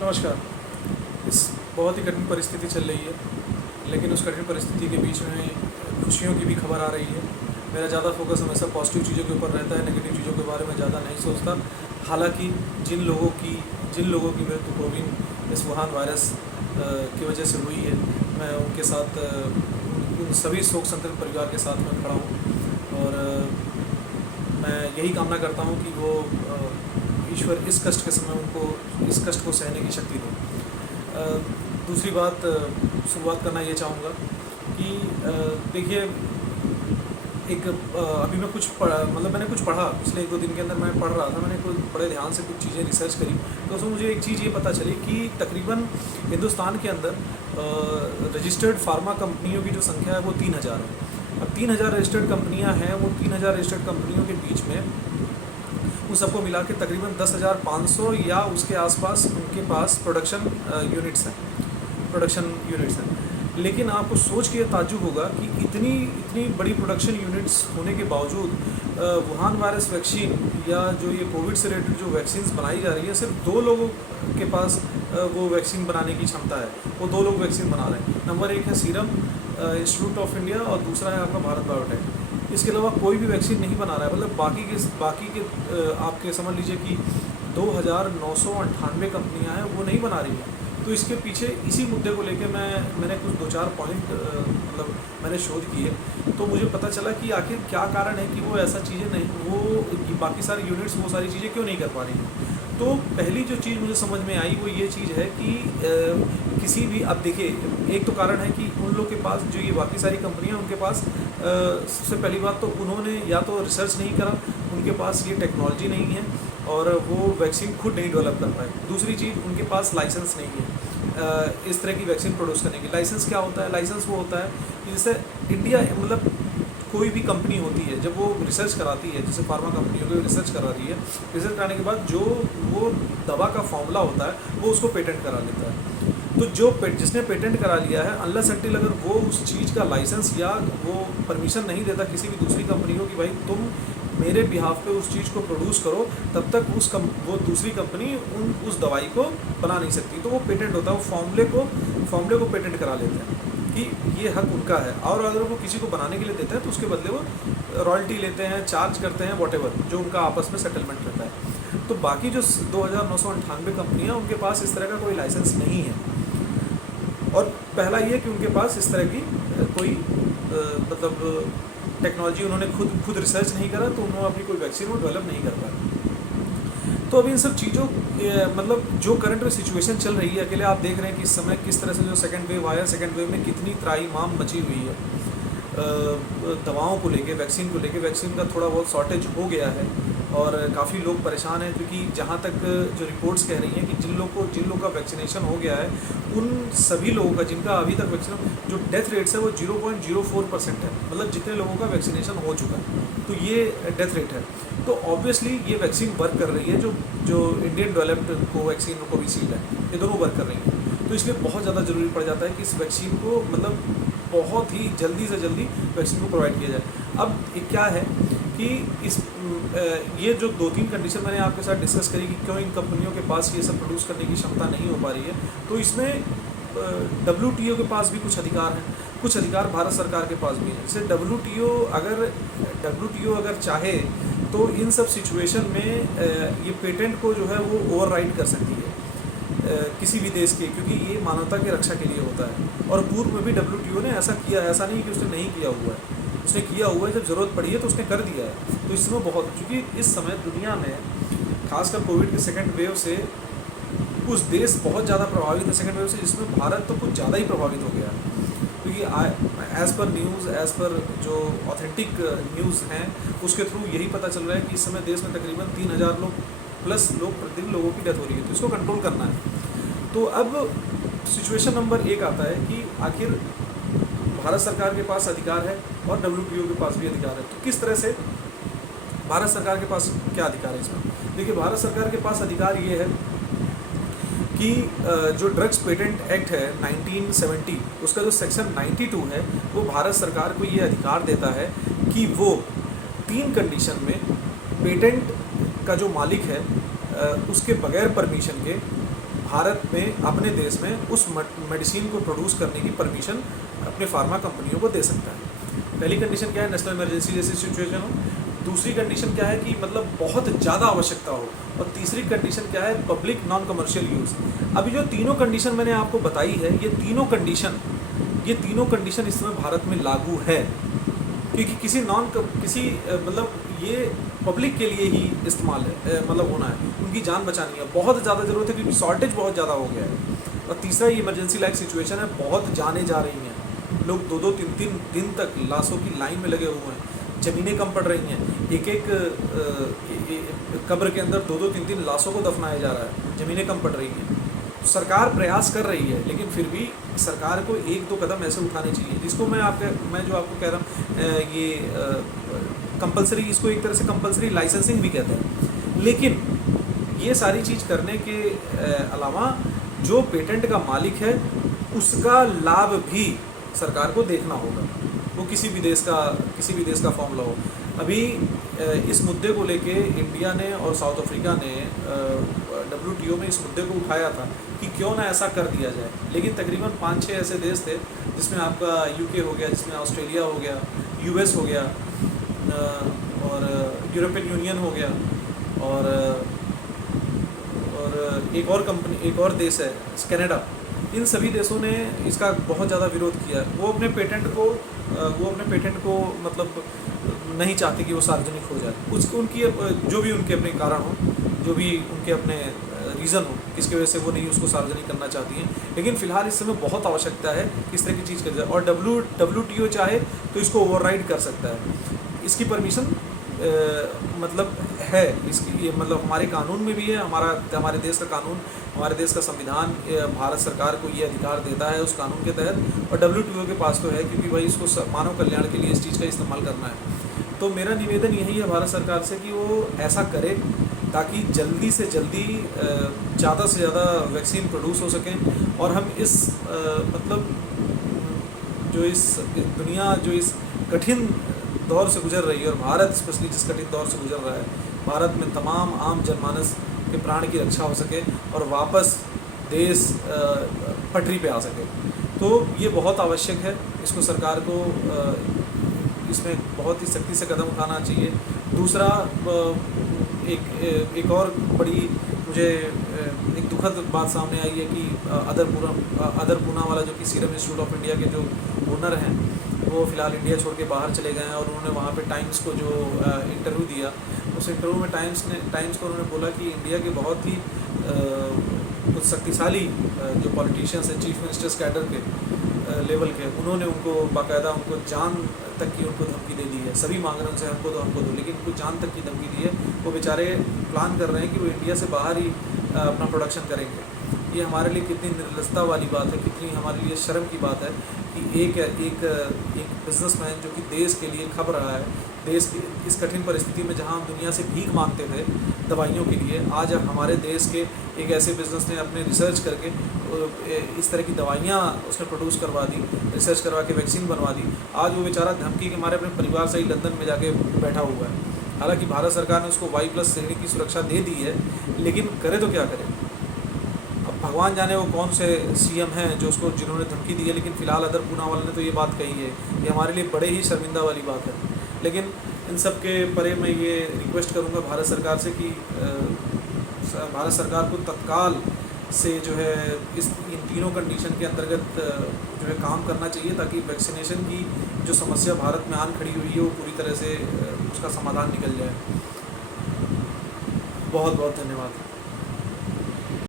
नमस्कार। इस बहुत ही कठिन परिस्थिति चल रही है, लेकिन उस कठिन परिस्थिति के बीच में खुशियों की भी खबर आ रही है। मेरा ज़्यादा फोकस हमेशा पॉजिटिव चीज़ों के ऊपर रहता है, नेगेटिव चीज़ों के बारे में ज़्यादा नहीं सोचता। हालांकि जिन लोगों की मृत्यु कोविड इस वुहान वायरस की वजह से हुई है, मैं उनके साथ उन सभी शोक संतप्त परिवार के साथ में खड़ा हूँ। और मैं यही कामना करता हूँ कि वो ईश्वर इस कष्ट के समय उनको इस कष्ट को सहने की शक्ति दे। दूसरी बात, शुरुआत करना ये चाहूँगा कि देखिए, एक अभी मैं मैंने कुछ पढ़ा पिछले 1-2 दिन के अंदर। मैं पढ़ रहा था, मैंने कुछ बड़े ध्यान से कुछ चीज़ें रिसर्च करी, तो उसमें मुझे एक चीज़ ये पता चली कि तकरीबन हिंदुस्तान के अंदर रजिस्टर्ड फार्मा कंपनियों की जो संख्या है वो 3000 है। अब 3000 रजिस्टर्ड कंपनियां हैं, वो 3000 रजिस्टर्ड कंपनियों के बीच में उन सबको मिला के तकरीबन 10,500 या उसके आसपास उनके पास प्रोडक्शन यूनिट्स हैं। लेकिन आपको सोच के ताज्जुब होगा कि इतनी बड़ी प्रोडक्शन यूनिट्स होने के बावजूद वुहान वायरस वैक्सीन या जो ये कोविड से रिलेटेड जो वैक्सीन बनाई जा रही है, सिर्फ 2 लोगों के पास वो वैक्सीन बनाने की क्षमता है। वो 2 लोग वैक्सीन बना रहे हैं। नंबर 1 है सीरम इंस्टीट्यूट ऑफ इंडिया और दूसरा है आपका भारत बायोटेक। इसके अलावा कोई भी वैक्सीन नहीं बना रहा है। मतलब बाकी के आपके समझ लीजिए कि 2,998 कंपनियां हैं, वो नहीं बना रही हैं। तो इसके पीछे इसी मुद्दे को लेके मैंने कुछ 2-4 पॉइंट मैंने शोध किए, तो मुझे पता चला कि आखिर क्या कारण है कि वो ऐसा चीज़ें नहीं, वो बाकी सारी यूनिट्स वो सारी चीज़ें क्यों नहीं कर पा रही हैं। तो पहली जो चीज़ मुझे समझ में आई वो ये चीज़ है कि किसी भी, अब देखिए, एक तो कारण है कि उन लोग के पास जो ये बाकी सारी कंपनियां, उनके पास सबसे पहली बात तो उन्होंने या तो रिसर्च नहीं करा, उनके पास ये टेक्नोलॉजी नहीं है और वो वैक्सीन खुद नहीं डेवलप कर पाए। दूसरी चीज़, उनके पास लाइसेंस नहीं है इस तरह की वैक्सीन प्रोड्यूस करने की। लाइसेंस क्या होता है? लाइसेंस वो होता है कि जैसे इंडिया, मतलब कोई भी कंपनी होती है, जब वो रिसर्च कराती है, जैसे फार्मा कंपनी होगी, रिसर्च करा रही है, रिसर्च कराने के बाद जो वो दवा का फॉर्मूला होता है वो उसको पेटेंट करा लेता है। तो जिसने पेटेंट करा लिया है, अनलेस अनटिल अगर वो उस चीज़ का लाइसेंस या वो परमिशन नहीं देता किसी भी दूसरी कंपनी को कि भाई तुम मेरे बिहाफ पे उस चीज़ को प्रोड्यूस करो, तब तक वो दूसरी कंपनी उस दवाई को बना नहीं सकती। तो वो पेटेंट होता है, वो फॉर्मूले को पेटेंट करा लेते हैं कि ये हक उनका है। और अगर वो किसी को बनाने के लिए देते हैं तो उसके बदले वो रॉयल्टी लेते हैं, चार्ज करते हैं, वॉटेवर जो उनका आपस में सेटलमेंट रहता है। तो बाकी जो 2,998 कंपनियां, उनके पास इस तरह का कोई लाइसेंस नहीं है। और पहला ये कि उनके पास इस तरह की कोई मतलब टेक्नोलॉजी, उन्होंने खुद रिसर्च नहीं करा, तो उन्होंने अपनी कोई वैक्सीन वो डेवलप नहीं कर पाए। तो अभी इन सब चीज़ों, मतलब जो करंट में सिचुएशन चल रही है, अकेले आप देख रहे हैं कि इस समय किस तरह से जो सेकंड वेव आया, सेकंड वेव में कितनी त्राहीमाम मची हुई है दवाओं को लेके, वैक्सीन को लेके। वैक्सीन का थोड़ा बहुत शॉर्टेज हो गया है और काफ़ी लोग परेशान हैं, क्योंकि जहाँ तक जो रिपोर्ट्स कह रही हैं कि जिन लोगों का वैक्सीनेशन हो गया है, उन सभी लोगों का जिनका अभी तक वैक्सीन, जो डेथ रेट्स है वो 0.04% है। मतलब जितने लोगों का वैक्सीनेशन हो चुका है, तो ये डेथ रेट है। तो ऑब्वियसली ये वैक्सीन वर्क कर रही है, जो इंडियन डेवलप्ड कोवैक्सीन और कोविशील्ड है, ये दोनों वर्क कर रही हैं। तो इसलिए बहुत ज़्यादा ज़रूरी पड़ जाता है कि इस वैक्सीन को, मतलब बहुत ही जल्दी से जल्दी वैक्सीन को प्रोवाइड किया जाए। अब क्या है कि ये जो 2-3 कंडीशन मैंने आपके साथ डिस्कस करी कि क्यों इन कंपनियों के पास ये सब प्रोड्यूस करने की क्षमता नहीं हो पा रही है, तो इसमें WTO के पास भी कुछ अधिकार हैं, कुछ अधिकार भारत सरकार के पास भी हैं। जैसे WTO अगर चाहे तो इन सब सिचुएशन में ये पेटेंट को जो है वो ओवरराइड कर सकती है किसी भी देश के, क्योंकि ये मानवता की रक्षा के लिए होता है। और पूर्व में भी WTO ने ऐसा किया है, ऐसा नहीं कि उसने नहीं किया हुआ है, उसने किया हुआ है। जब ज़रूरत पड़ी है तो उसने कर दिया है। तो इसमें बहुत, क्योंकि इस समय दुनिया में खासकर कोविड के सेकेंड वेव से कुछ देश बहुत ज़्यादा प्रभावित है, सेकेंड वेव से, जिसमें भारत तो कुछ ज़्यादा ही प्रभावित हो गया है। क्योंकि एज़ पर जो ऑथेंटिक न्यूज़ हैं, उसके थ्रू यही पता चल रहा है कि इस समय देश में तकरीबन 3,000 लोग प्लस प्रतिदिन लोगों की डेथ हो रही है। तो इसको कंट्रोल करना है। तो अब सिचुएशन नंबर 1 आता है कि आखिर भारत सरकार के पास अधिकार है और WTO के पास भी अधिकार है। तो किस तरह से भारत सरकार के पास क्या अधिकार है इसमें? देखिए, भारत सरकार के पास अधिकार ये है कि जो ड्रग्स पेटेंट एक्ट है 1970, उसका जो सेक्शन 92 है, वो भारत सरकार को ये अधिकार देता है कि वो 3 कंडीशन में पेटेंट का जो मालिक है उसके बगैर परमिशन के भारत में अपने देश में उस मेडिसिन को प्रोड्यूस करने की परमिशन अपने फार्मा कंपनियों को दे सकता है। पहली कंडीशन क्या है, नेशनल इमरजेंसी जैसी सिचुएशन हो। दूसरी कंडीशन क्या है कि मतलब बहुत ज़्यादा आवश्यकता हो। और तीसरी कंडीशन क्या है, पब्लिक नॉन कमर्शियल यूज़। अभी जो तीनों कंडीशन मैंने आपको बताई है, ये तीनों कंडीशन इस समय भारत में लागू है, क्योंकि किसी मतलब ये पब्लिक के लिए ही इस्तेमाल है, मतलब होना है, उनकी जान बचानी है, बहुत ज़्यादा ज़रूरत है क्योंकि शॉर्टेज बहुत ज़्यादा हो गया है। और तीसरा ये इमरजेंसी लाइक सिचुएशन है, बहुत जाने जा रही हैं, लोग 2-2 3-3 दिन तक लाशों की लाइन में लगे हुए हैं, ज़मीनें कम पड़ रही हैं, एक कब्र के अंदर 2-2 3-3 लाशों को दफनाया जा रहा है, ज़मीनें कम पड़ रही हैं। सरकार प्रयास कर रही है, लेकिन फिर भी सरकार को 1-2 कदम ऐसे उठाने चाहिए, जिसको मैं जो आपको कह रहा हूँ, ये कंपलसरी, इसको एक तरह से कंपलसरी लाइसेंसिंग भी कहते हैं। लेकिन ये सारी चीज़ करने के अलावा जो पेटेंट का मालिक है उसका लाभ भी सरकार को देखना होगा, वो किसी भी देश का फॉर्मूला हो। अभी इस मुद्दे को लेके इंडिया ने और साउथ अफ्रीका ने WTO में इस मुद्दे को उठाया था कि क्यों ना ऐसा कर दिया जाए, लेकिन तकरीबन 5-6 ऐसे देश थे, जिसमें आपका UK हो गया, जिसमें ऑस्ट्रेलिया हो गया, US हो गया, और यूरोपियन यूनियन हो गया, और एक और देश है कनाडा। इन सभी देशों ने इसका बहुत ज़्यादा विरोध किया। वो अपने पेटेंट को मतलब नहीं चाहते कि वो सार्वजनिक हो जाए। उनकी जो भी उनके अपने कारण हो, जो भी उनके अपने रीज़न हो किसकी वजह से वो नहीं उसको सार्वजनिक करना चाहती हैं, लेकिन फ़िलहाल इस समय बहुत आवश्यकता है कि इस तरह की चीज़ कर जाए। और WTO चाहे तो इसको ओवरराइड कर सकता है, इसकी परमिशन मतलब है, इसकी ये मतलब हमारे कानून में भी है, हमारे देश का कानून, हमारे देश का संविधान भारत सरकार को ये अधिकार देता है उस कानून के तहत। और WTO के पास तो है, क्योंकि भाई इसको मानव कल्याण के लिए इस चीज़ का इस्तेमाल करना है। तो मेरा निवेदन यही है भारत सरकार से कि वो ऐसा करे ताकि जल्दी से जल्दी ज़्यादा से ज़्यादा वैक्सीन प्रोड्यूस हो सकें, और हम इस मतलब जो इस दुनिया जो इस कठिन दौर से गुजर रही है, और भारत स्पेशली जिस कठिन दौर से गुजर रहा है, भारत में तमाम आम जनमानस के प्राण की रक्षा हो सके और वापस देश पटरी पे आ सके। तो ये बहुत आवश्यक है, इसको सरकार को इसमें बहुत ही सख्ती से कदम उठाना चाहिए। दूसरा, एक और बड़ी मुझे एक दुखद बात सामने आई है कि अदर पूना वाला जो कि सीरम इंस्टीट्यूट ऑफ इंडिया के जो ओनर हैं, वो फ़िलहाल इंडिया छोड़ के बाहर चले गए हैं। और उन्होंने वहाँ पे टाइम्स को जो इंटरव्यू दिया, उस इंटरव्यू में टाइम्स को उन्होंने बोला कि इंडिया के बहुत ही कुछ शक्तिशाली जो पॉलिटिशियंस हैं, चीफ मिनिस्टर्स कैडर के लेवल के, उन्होंने उनको बाकायदा उनको जान तक की उनको धमकी दे दी है। सभी मांग रहे हैं उनसे हमको दो, लेकिन उनको जान तक की धमकी दी है। वो बेचारे प्लान कर रहे हैं कि वो इंडिया से बाहर ही अपना प्रोडक्शन करेंगे। ये हमारे लिए कितनी निर्लजता वाली बात है, कितनी हमारे लिए शर्म की बात है कि एक बिजनेसमैन जो कि देश के लिए खप रहा है, देश की इस कठिन परिस्थिति में जहां हम दुनिया से भीख मांगते थे दवाइयों के लिए, आज हमारे देश के एक ऐसे बिजनेस ने अपने रिसर्च करके इस तरह की दवाइयाँ उसने प्रोड्यूस करवा दी, रिसर्च करवा के वैक्सीन बनवा दी। आज वो बेचारा धमकी के मारे अपने परिवार से ही लंदन में जाके बैठा हुआ है। हालांकि भारत सरकार ने उसको Y+ श्रेणी की सुरक्षा दे दी है, लेकिन करे तो क्या करे। अब भगवान जाने वो कौन से CM हैं जिन्होंने धमकी दी है, लेकिन फ़िलहाल अदर पूना वाले ने तो ये बात कही है। ये हमारे लिए बड़े ही शर्मिंदा वाली बात है। लेकिन इन सब के परे मैं ये रिक्वेस्ट करूँगा भारत सरकार से कि भारत सरकार को तत्काल से जो है इन तीनों कंडीशन के अंतर्गत जो है काम करना चाहिए, ताकि वैक्सीनेशन की जो समस्या भारत में आन खड़ी हुई है वो पूरी तरह से उसका समाधान निकल जाए। बहुत बहुत धन्यवाद।